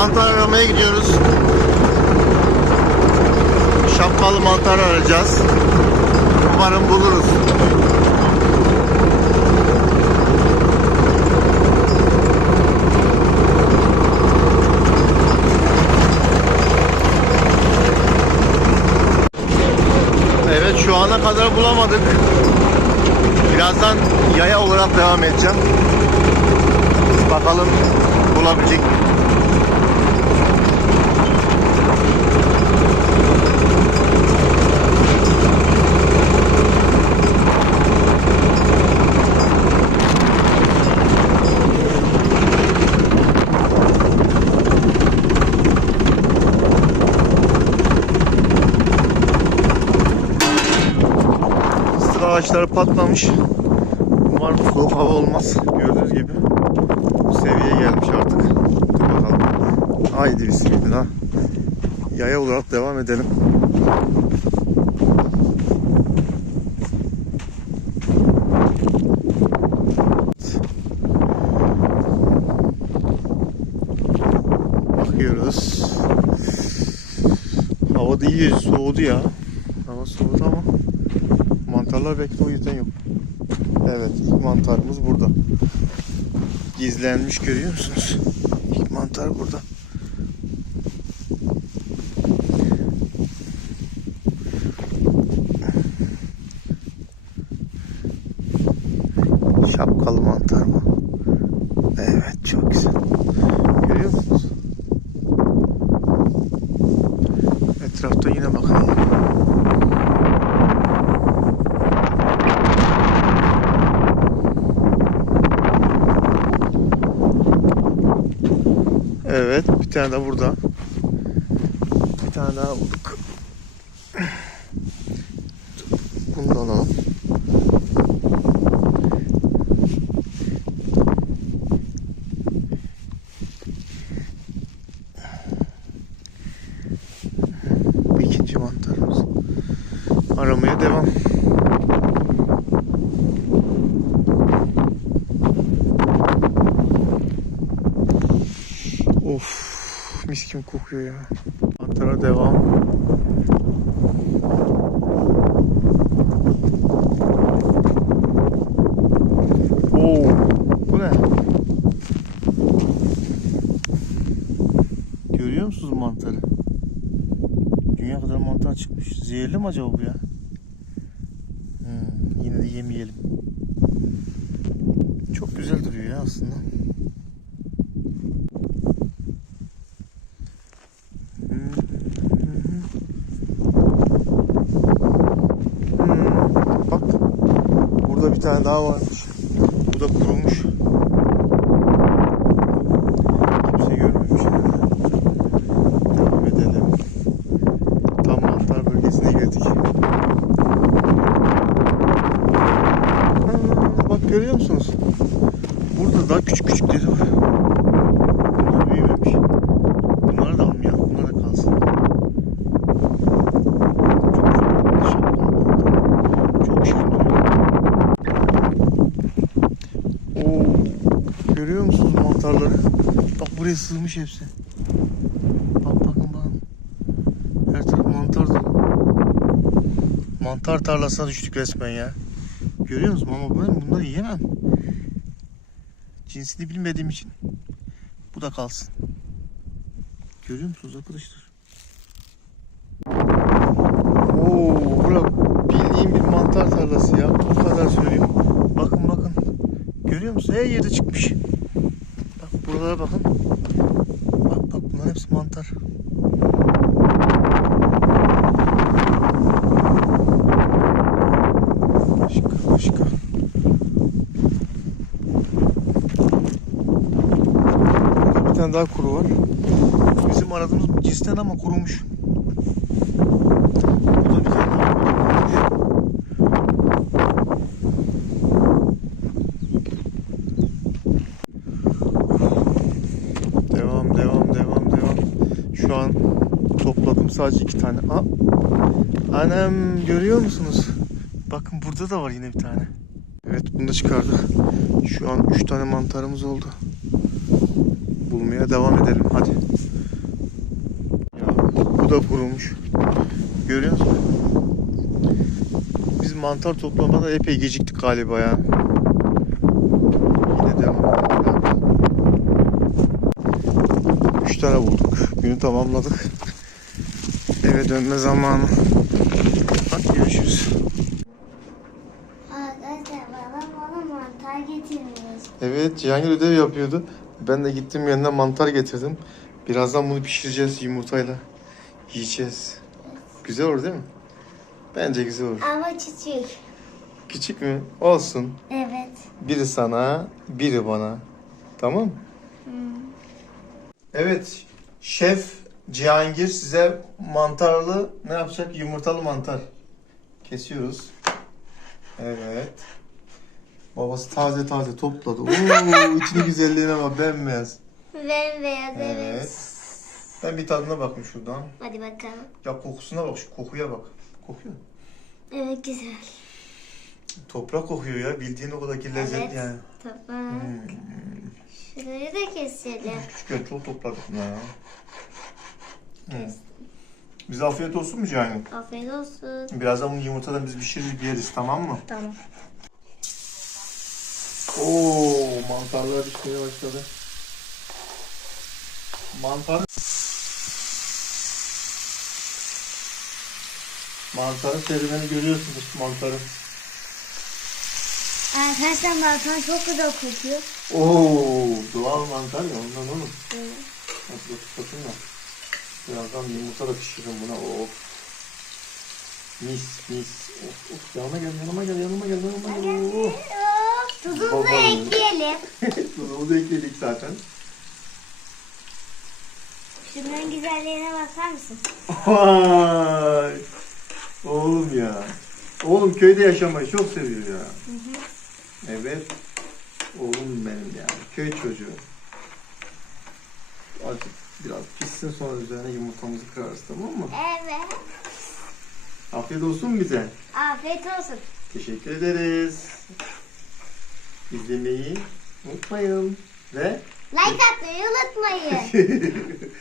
mantar aramaya gidiyoruz. Şapkalı mantar arayacağız. Umarım buluruz. Evet şu ana kadar bulamadık. Birazdan yaya olarak devam edeceğim. Bakalım bulabilecek? Ağaçları patlamış. Umarım soğuk hava olmaz. Gördüğünüz gibi bu seviyeye gelmiş artık. Dur bakalım. Haydi bismillah. Yaya olarak devam edelim. Bakıyoruz. Hava da iyi soğudu ya. Mantarlar belki o yüzden yok. Evet ilk mantarımız burada. Gizlenmiş görüyor musunuz? İlk mantar burada. Şapkalı mantar mı? Evet çok güzel. Görüyor musunuz? Etrafta yine bakalım. Evet, bir tane de burada. Bir tane daha bulduk. Bunu da alalım. Bu ikinci mantarımız. Aramaya devam. Mis gibi kokuyor ya. Mantara devam. Oo, bu ne? Görüyor musunuz mantarı? Dünya kadar mantar çıkmış. Zehirli mi acaba bu ya? Hmm, yine de yemeyelim. Çok güzel duruyor ya aslında. Bir tane daha varmış. Bu da kurumuş. Kimse görmemiş. Devam edelim. Tam mantar bölgesine girdik. Bak görüyor musunuz? Burada daha küçük küçükleri var. Bunlar büyümemiş. Bunları da almayalım. Bunlar da kalsın. Çok güzel. Şapkalı mantar. Çok şirin duruyor. Oo, görüyor musunuz mantarları? Bak buraya sığmış hepsi. Bak bakın bakın. Her taraf mantar dolu. Mantar tarlasına düştük resmen ya. Görüyor musunuz ama ben bunları yiyemem. Cinsini bilmediğim için. Bu da kalsın. Görüyor musunuz arkadaşlar? Oo, bura bildiğim bir mantar tarlası ya. Bu kadar söyleyeyim. Bakın bakın. Görüyor musunuz? Her yerde çıkmış. Bak buralara bakın. Bak bak bunlar hepsi mantar. Başka başka. Bir tane daha kuru var. Bizim aradığımız cinsten ama kurumuş. Burada bir tane daha kurumuş. Devam devam devam devam. Şu an topladım sadece iki tane. Aa, annem görüyor musunuz? Bakın burada da var yine bir tane. Evet bunu da çıkardık. Şu an üç tane mantarımız oldu. Bulmaya devam edelim hadi. Bu da kurumuş. Görüyor musun? Biz mantar toplamada epey geciktik galiba ya. Yine devam. Üç tane bulduk. Tamamladık. Eve dönme zamanı. Hadi görüşürüz. Arkadaşlar babam bana mantar getirmiş. Evet Cihangir ödev yapıyordu. Ben de gittim yanına mantar getirdim. Birazdan bunu pişireceğiz yumurtayla. Yiyeceğiz. Güzel olur değil mi? Bence güzel olur. Ama küçük. Küçük mü? Olsun. Evet. Biri sana, biri bana. Tamam mı? Evet. Şef Cihangir size mantarlı ne yapacak? Yumurtalı mantar. Kesiyoruz. Evet. Babası taze taze topladı. Oo, içini güzelliğine bak bembeyaz. Bembeyaz evet. Evet. Ben bir tadına bakayım şuradan. Hadi bakalım. Ya kokusuna bak, şu kokuya bak. Kokuyor. Evet güzel. Toprak kokuyor ya. Bildiğin o kadar ki lezzet Evet. yani. Tamam. Hmm. Şurayı da keselim. Küçükken çok topladık bunları ya. Hmm. Bize afiyet olsun mu Cihangir? Afiyet olsun. Birazdan bunu yumurtadan biz pişirip yeriz tamam mı? Tamam. Oo mantarlar pişmeye başladı. Mantar Mantarın serüveni görüyorsunuz mantarın. Arkadaşlar mantar çok güzel kokuyor. Oo doğal mantar ya ondan oğlum. Nasıl tutayım da. Birazdan yumurta da pişiririm buna. Of. Mis mis. Of of yanıma gel yanıma gel yanıma gel yanıma gel. Oh. Bakalım. ekleyelim. Tuzumuzu ekledik zaten. Şunların güzelliğine bakar mısın? Vay. Oğlum ya. Oğlum köyde yaşamayı çok seviyor ya. Evet. Oğlum benim ya. Köy çocuğu. Azıcık biraz pişsin sonra üzerine yumurtamızı kırarız tamam mı? Evet. Afiyet olsun bize. Afiyet olsun. Teşekkür ederiz. İzlemeyi unutmayın. Ve Like atmayı unutmayın.